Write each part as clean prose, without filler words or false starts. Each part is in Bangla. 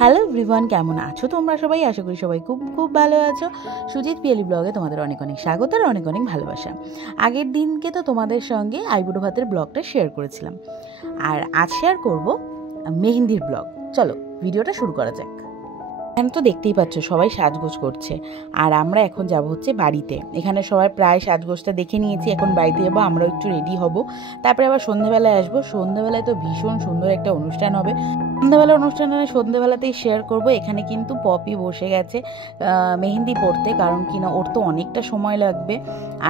হ্যালো এভরিওয়ান, কেমন আছো তোমরা সবাই? আশা করি সবাই খুব খুব ভালো আছো। সুজিত পিয়ালি ব্লগে তোমাদের অনেক অনেক স্বাগত আর অনেক অনেক ভালোবাসা। আগের দিনকে তো তোমাদের সঙ্গে আইবুড়ো ভাতের ব্লগটা শেয়ার করেছিলাম, আর আজ শেয়ার করব মেহেন্দির ব্লগ। চলো ভিডিওটা শুরু করা যাক। এখানে তো দেখতেই পাচ্ছ সবাই সাজগোজ করছে, আর আমরা এখন যাব হচ্ছে বাড়িতে। এখানে সবাই প্রায় সাজগোজটা দেখে নিয়েছি, এখন বাড়িতে যাবো, আমরাও একটু রেডি হব, তারপরে আবার সন্ধ্যাবেলায় আসবো। সন্ধ্যাবেলায় তো ভীষণ সুন্দর একটা অনুষ্ঠান হবে। সন্ধ্যাবেলা অনুষ্ঠান সন্ধ্যাবেলাতেই শেয়ার করব। এখানে কিন্তু পপি বসে গেছে মেহেন্দি পরতে, কারণ কিনা ওর তো অনেকটা সময় লাগবে,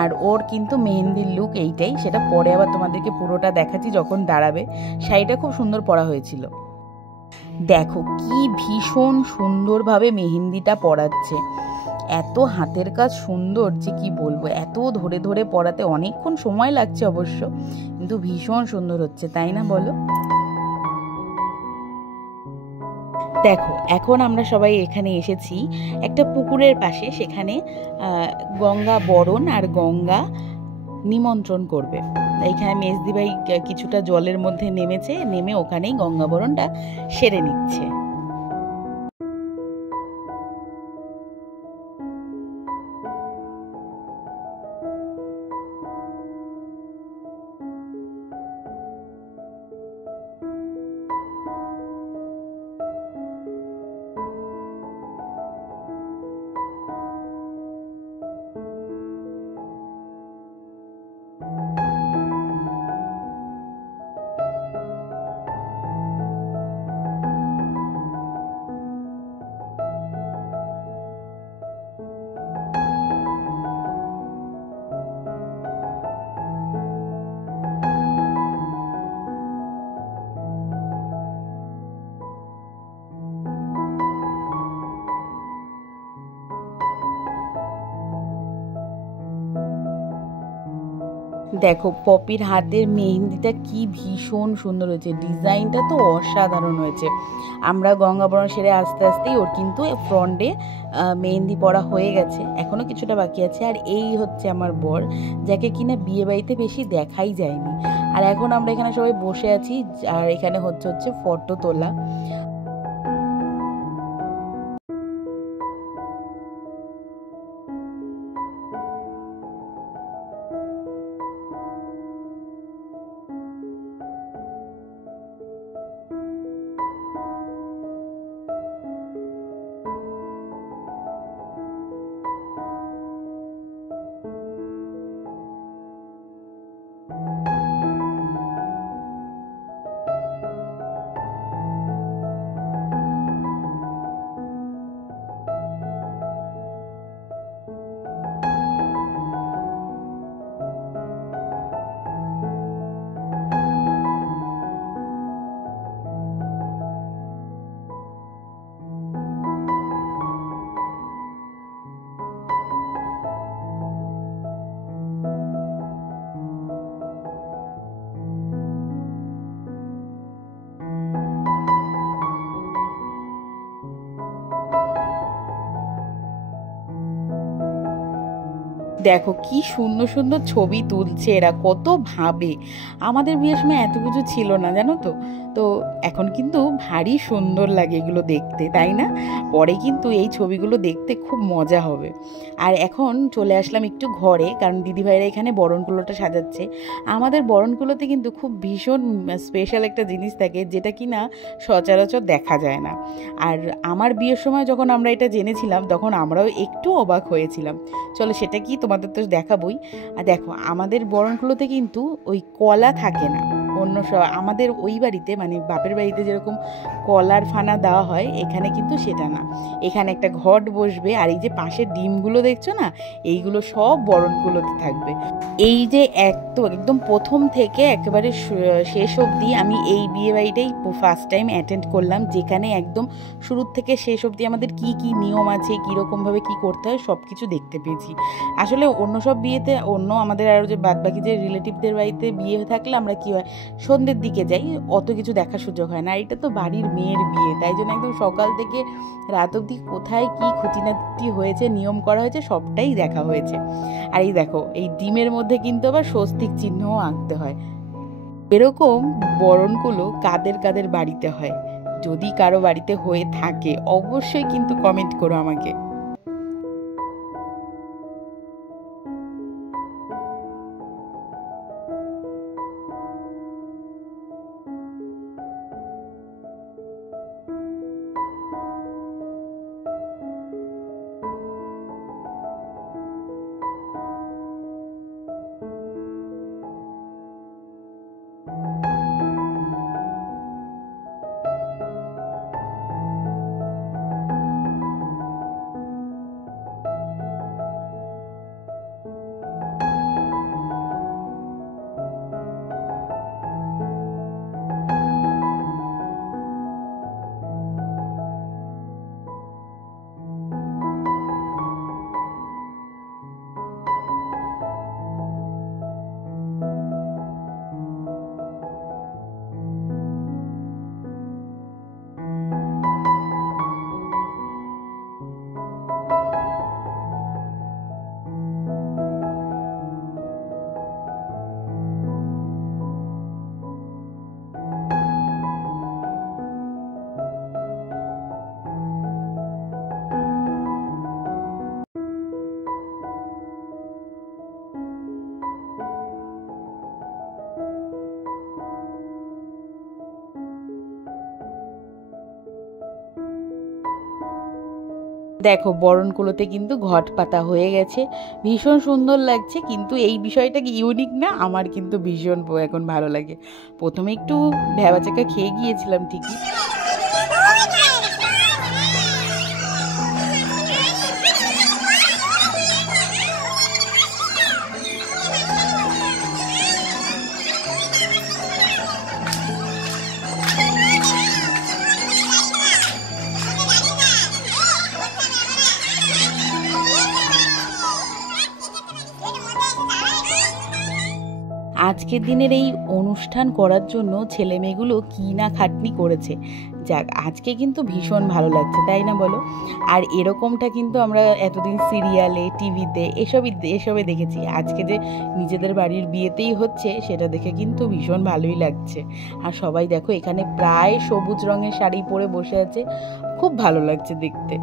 আর ওর কিন্তু মেহেন্দির লুক এইটাই। সেটা পরে আবার তোমাদেরকে পুরোটা দেখাচ্ছি যখন দাঁড়াবে। শাড়িটা খুব সুন্দর পরা হয়েছিল। দেখো কি ভীষণ সুন্দরভাবে মেহেন্দিটা পরাচ্ছে, এত হাতের কাজ সুন্দর যে কি বলবো। এত ধরে ধরে পরাতে অনেকক্ষণ সময় লাগছে অবশ্য, কিন্তু ভীষণ সুন্দর হচ্ছে, তাই না বলো? দেখো এখন আমরা সবাই এখানে এসেছি একটা পুকুরের পাশে, সেখানে গঙ্গা বরণ আর গঙ্গা নিমন্ত্রণ করবে। এইখানে মেজদি ভাই কিছুটা জলের মধ্যে নেমেছে, নেমে ওখানেই গঙ্গা বরণটা সেরে নিচ্ছে। দেখো পপির হাতের মেহেন্দিটা কি ভীষণ সুন্দর হয়েছে, ডিজাইনটা তো অসাধারণ হয়েছে। আমরা গঙ্গাবরণ সেরে আস্তে আস্তেই ওর কিন্তু ফ্রন্টে মেহেন্দি পরা হয়ে গেছে, এখনো কিছুটা বাকি আছে। আর এই হচ্ছে আমার বর, যাকে কিনা বিয়ে বাড়িতে বেশি দেখাই যায়নি। আর এখন আমরা এখানে সবাই বসে আছি, আর এখানে হচ্ছে ফটো তোলা। দেখো কি সুন্দর সুন্দর ছবি তুলছে এরা, কত ভাবে। আমাদের বিয়ের সময় এত কিছু ছিল না, জানো তো। তো এখন কিন্তু ভারী সুন্দর লাগে এগুলো দেখতে, তাই না? পরে কিন্তু এই ছবিগুলো দেখতে খুব মজা হবে। আর এখন চলে আসলাম একটু ঘরে, কারণ দিদিভাইরা এখানে বরণকুলোটা সাজাচ্ছে। আমাদের বরণকুলোতে কিন্তু খুব ভীষণ স্পেশাল একটা জিনিস থাকে, যেটা কি না সচরাচর দেখা যায় না। আর আমার বিয়ের সময় যখন আমরা এটা জেনেছিলাম, তখন আমরাও একটু অবাক হয়েছিলাম। চলো সেটা কি তোমাদের তো দেখাবই। আর দেখো আমাদের বরণগুলোতে কিন্তু ওই কলা থাকে না। অন্য আমাদের ওই বাড়িতে মানে বাপের বাড়িতে যেরকম কলার ফানা দেওয়া হয়, এখানে কিন্তু সেটা না। এখানে একটা ঘট বসবে, আর এই যে পাশের ডিমগুলো দেখছো না, এইগুলো সব বরণগুলোতে থাকবে। এই যে একদম প্রথম থেকে একেবারে শেষ অবধি আমি এই বিয়ে বাড়িটাই ফার্স্ট টাইম অ্যাটেন্ড করলাম, যেখানে একদম শুরুর থেকে শেষ অবধি আমাদের কি কি নিয়ম আছে, কীরকমভাবে কী করতে হয়, সব কিছু দেখতে পেয়েছি। আসলে অন্য সব বিয়েতে, অন্য আমাদের আরও যে বাদবাকি যে রিলেটিভদের বাড়িতে বিয়ে থাকলে আমরা কী হয় সন্ধ্যের দিকে যাই, অত কিছু দেখার সুযোগ হয় না। আর এটা তো বাড়ির মেয়ের বিয়ে, তাই জন্য একদম সকাল থেকে রাত অবধি কোথায় কী খুঁটিনাটি হয়েছে, নিয়ম করা হয়েছে, সবটাই দেখা হয়েছে। আর এই দেখো এই ডিমের মধ্যে কিন্তু আবার স্বস্তিক চিহ্নও আঁকতে হয়। এরকম বরণগুলো কাদের কাদের বাড়িতে হয় যদি কারো বাড়িতে হয়ে থাকে অবশ্যই কিন্তু কমেন্ট করো আমাকে। দেখো বরণকুলোতে কিন্তু ঘট পাতা হয়ে গেছে, ভীষণ সুন্দর লাগছে। কিন্তু এই বিষয়টা কি ইউনিক না? আমার কিন্তু ভীষণ এখন ভালো লাগে। প্রথমে একটু ভ্যাবাচাকা খেয়ে গিয়েছিলাম ঠিকই, আজকের দিনের এই অনুষ্ঠান করার জন্য ছেলে মেয়েগুলো কি না খাটনি করেছে। যাক, আজকে কিন্তু ভীষণ ভালো লাগছে, তাই না বলো? আর এরকমটা কিন্তু আমরা এতদিন সিরিয়ালে, টিভিতে এসবে দেখেছি। আজকে যে নিজেদের বাড়ির বিয়েতেই হচ্ছে সেটা দেখে কিন্তু ভীষণ ভালোই লাগছে। আর সবাই দেখো এখানে প্রায় সবুজ রঙের শাড়ি পরে বসে আছে, খুব ভালো লাগছে দেখতে।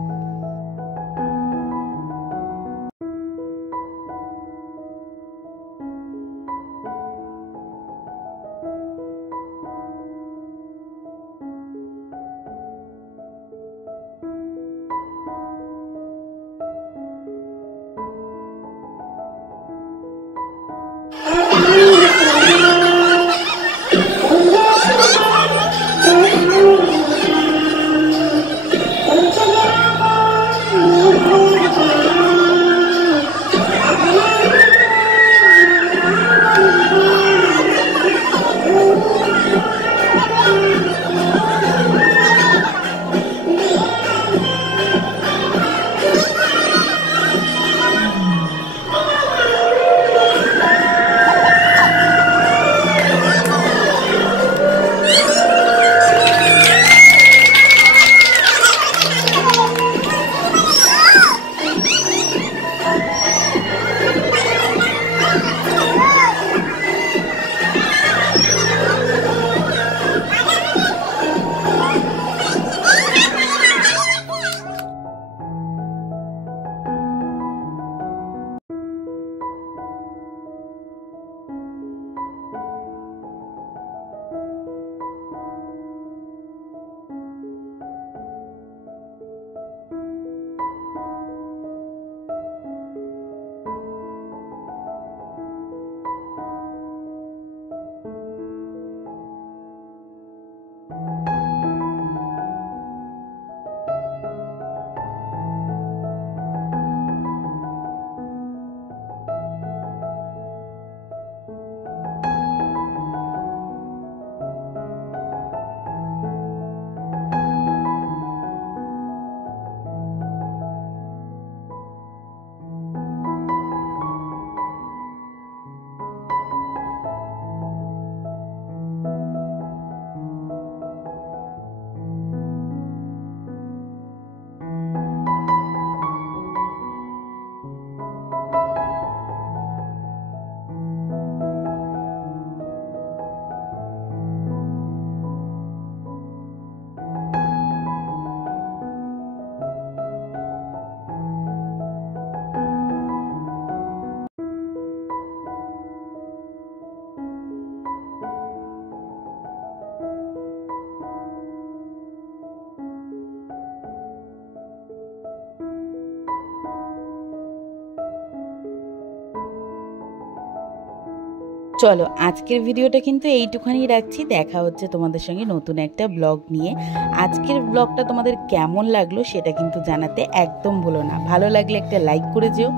চলো আজকের ভিডিওটা কিন্তু এইটুখানি রাখছি, দেখা হচ্ছে তোমাদের সঙ্গে নতুন একটা ব্লগ নিয়ে। আজকের ব্লগটা তোমাদের কেমন লাগলো সেটা কিন্তু জানাতে একদম ভুলো না। ভালো লাগলে একটা লাইক করে যেও,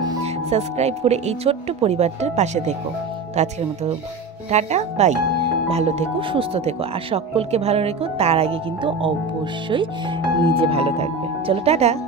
সাবস্ক্রাইব করে এই ছোট্ট পরিবারটার পাশে থেকো। তো আজকের মতো টাটা বাই, ভালো থেকো, সুস্থ থেকো, আর সকলকে ভালো রেখো। তার আগে কিন্তু অবশ্যই নিজে ভালো থাকবে। চলো টাটা।